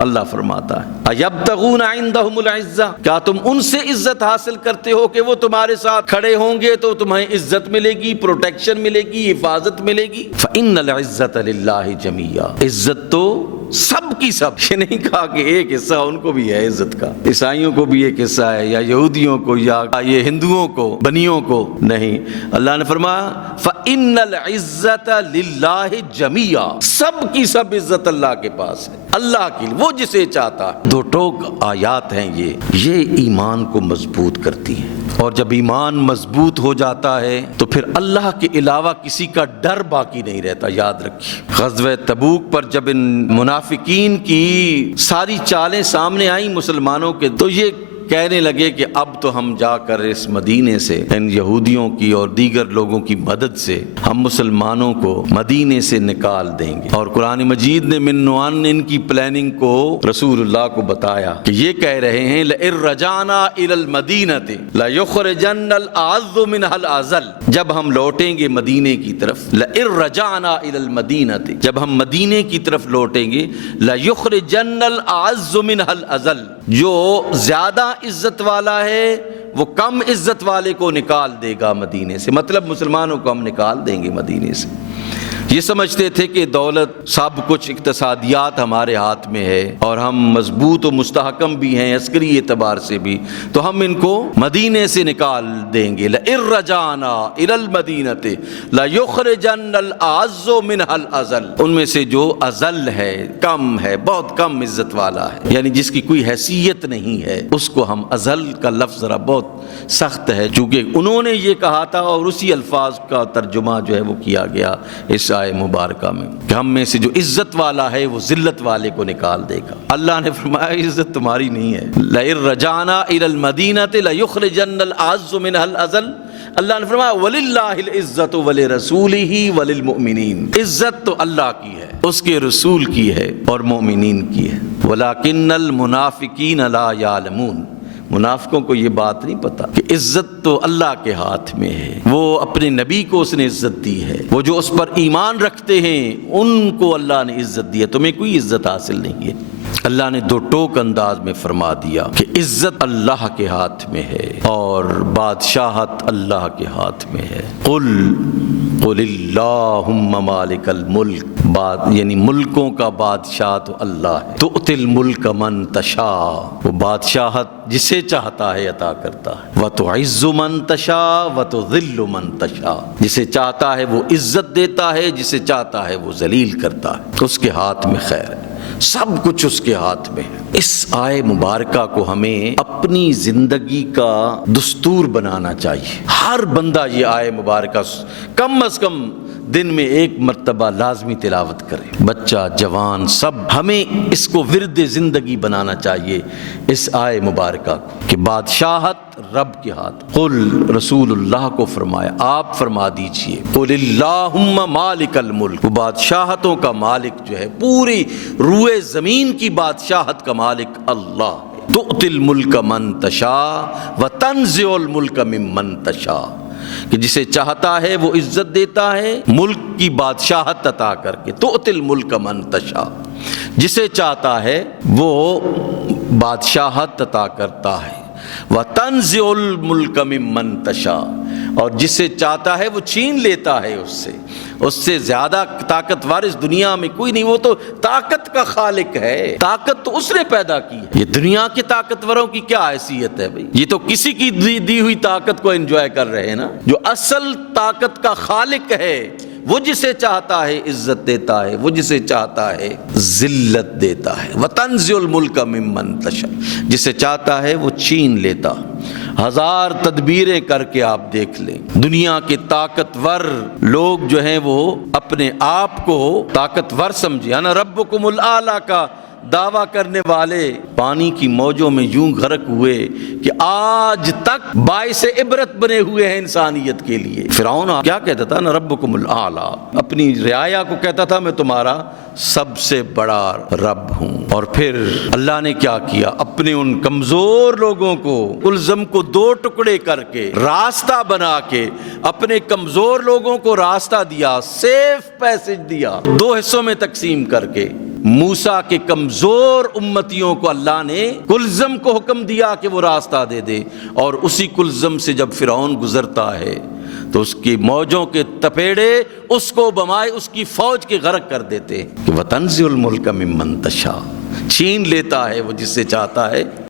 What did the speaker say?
اللہ فرماتا ہے ایبتغون عندہم العزہ، کیا تم ان سے عزت حاصل کرتے ہو کہ وہ تمہارے ساتھ کھڑے ہوں گے تو تمہیں عزت ملے گی، پروٹیکشن ملے گی، حفاظت ملے گی؟ فإن العزة للہ جمیعا، عزت تو سب کی سب، یہ نہیں کہا کہ ایک حصہ ان کو بھی ہے عزت کا، عیسائیوں کو بھی ایک حصہ ہے، یا یہودیوں کو، یا یہ ہندوؤں کو، بنیوں کو، نہیں۔ اللہ نے فرمایا فإن العزة للہ جمیعا، سب کی سب عزت اللہ کے پاس ہے، اللہ کی، وہ جسے چاہتا ہے۔ دو ٹوک آیات ہیں یہ ایمان کو مضبوط کرتی ہیں، اور جب ایمان مضبوط ہو جاتا ہے تو پھر اللہ کے علاوہ کسی کا ڈر باقی نہیں رہتا۔ یاد رکھیے غزوہ تبوک پر جب ان منافقین کی ساری چالیں سامنے آئیں مسلمانوں کے، تو یہ کہنے لگے کہ اب تو ہم جا کر اس مدینے سے ان یہودیوں کی اور دیگر لوگوں کی مدد سے ہم مسلمانوں کو مدینے سے نکال دیں گے، اور قرآن مجید نے من نوان ان کی پلاننگ کو رسول اللہ کو بتایا کہ یہ کہہ رہے ہیں لئن رجعنا الى المدینۃ لیخرجن الاعز منها الاذل، جب ہم لوٹیں گے مدینے کی طرف، لئن رجعنا الى المدینۃ، جب ہم مدینے کی طرف لوٹیں گے، لیخرجن الاعز منها الاذل، جو زیادہ عزت والا ہے وہ کم عزت والے کو نکال دے گا مدینے سے، مطلب مسلمانوں کو ہم نکال دیں گے مدینے سے۔ یہ سمجھتے تھے کہ دولت سب کچھ اقتصادیات ہمارے ہاتھ میں ہے اور ہم مضبوط و مستحکم بھی ہیں عسکری اعتبار سے بھی، تو ہم ان کو مدینے سے نکال دیں گے۔ لئن رجعنا الى المدینۃ لیخرجن الاعز منها الاذل، ان میں سے جو اذل ہے، کم ہے، بہت کم عزت والا ہے، یعنی جس کی کوئی حیثیت نہیں ہے، اس کو ہم اذل کا لفظ ذرا بہت سخت ہے، چونکہ انہوں نے یہ کہا تھا اور اسی الفاظ کا ترجمہ جو ہے وہ کیا گیا اس آیت مبارکہ میں کہ ہم میں سے جو عزت والا ہے وہ ذلت والے کو نکال دے گا۔ اللہ نے فرمایا عزت تمہاری نہیں ہے، لئن رجعنا الى المدینۃ لیخرجن الاعز منها الاذل، اللہ نے فرمایا وَلِلَّهِ الْعِزَّةُ وَلِرَسُولِهِ وَلِلْمُؤْمِنِينَ، عزت تو اللہ کی ہے، اس کے رسول کی ہے اور مومنین کی ہے۔ وَلَكِنَّ الْمُنَافِقِينَ لَا يَعْلَمُونَ، منافقوں کو یہ بات نہیں پتا کہ عزت تو اللہ کے ہاتھ میں ہے، وہ اپنے نبی کو اس نے عزت دی ہے، وہ جو اس پر ایمان رکھتے ہیں ان کو اللہ نے عزت دی ہے، تمہیں کوئی عزت حاصل نہیں ہے۔ اللہ نے دو ٹوک انداز میں فرما دیا کہ عزت اللہ کے ہاتھ میں ہے اور بادشاہت اللہ کے ہاتھ میں ہے۔ قل اللہم مالک الملک، یعنی ملکوں کا بادشاہ تو اللہ ہے، تؤتی الملک من تشاء، وہ بادشاہت جسے چاہتا ہے عطا کرتا ہے، وتعز من تشاء وتذل من تشاء، جسے چاہتا ہے وہ عزت دیتا ہے، جسے چاہتا ہے وہ ذلیل کرتا ہے، اس کے ہاتھ میں خیر ہے، سب کچھ اس کے ہاتھ میں ہے۔ اس آیے مبارکہ کو ہمیں اپنی زندگی کا دستور بنانا چاہیے، ہر بندہ یہ آیے مبارکہ کم از کم دن میں ایک مرتبہ لازمی تلاوت کرے، بچہ جوان سب، ہمیں اس کو ورد زندگی بنانا چاہیے اس آیے مبارکہ کو کہ بادشاہت رب کے ہاتھ۔ قل، رسول اللہ کو فرمایا، آپ فرما دیجئے، قل اللہم مالک الملک، وہ بادشاہتوں کا مالک جو ہے، پوری روئے زمین کی بادشاہت کا مالک اللہ ہے۔ تؤتی الملک من تشاء وتنزع الملک ممن تشاء، کہ جسے چاہتا ہے وہ عزت دیتا ہے، ملک کی بادشاہت عطا کر کے، تؤتی الملک من تشاء، جسے چاہتا ہے وہ بادشاہت عطا کرتا ہے، وتنزع الملک ممن تشاء، اور جسے چاہتا ہے وہ چھین لیتا ہے اس سے زیادہ طاقتور اس دنیا میں کوئی نہیں، وہ تو طاقت کا خالق ہے، طاقت تو اس نے پیدا کی ہے۔ یہ دنیا کے طاقتوروں کی کیا حیثیت ہے بھائی، یہ تو کسی کی دی ہوئی طاقت کو انجوائے کر رہے ہیں نا، جو اصل طاقت کا خالق ہے وہ جسے چاہتا ہے عزت دیتا ہے، وہ جسے چاہتا ہے ذلت دیتا ہے، وتنزع الملک ممن تشاء، جسے چاہتا ہے وہ چھین لیتا۔ ہزار تدبیریں کر کے آپ دیکھ لیں، دنیا کے طاقتور لوگ جو ہیں وہ اپنے آپ کو طاقتور سمجھے، انا ربکم الاعلی کا دعویٰ کرنے والے پانی کی موجوں میں یوں غرق ہوئے کہ آج تک باعث عبرت بنے ہوئے ہیں انسانیت کے لیے۔ فرعون کیا کہتا تھا؟ انا ربکم الاعلی، اپنی رعایا کو کہتا تھا میں تمہارا سب سے بڑا رب ہوں۔ اور پھر اللہ نے کیا کیا؟ اپنے ان کمزور لوگوں کو الزم کو دو ٹکڑے کر کے راستہ بنا کے اپنے کمزور لوگوں کو راستہ دیا، سیف پیسج دیا، دو حصوں میں تقسیم کر کے موسیٰ کے کمزور امتیوں کو اللہ نے کلزم کو حکم دیا کہ وہ راستہ دے دے، اور اسی کلزم سے جب فرعون گزرتا ہے تو اس کی موجوں کے تپیڑے اس کو بمائے اس کی فوج کے غرق کر دیتے کہ وَتَنزِعُ الْمُلْكَ مِمَّن تَشَاءُ، چھین لیتا ہے وہ جس سے چاہتا ہے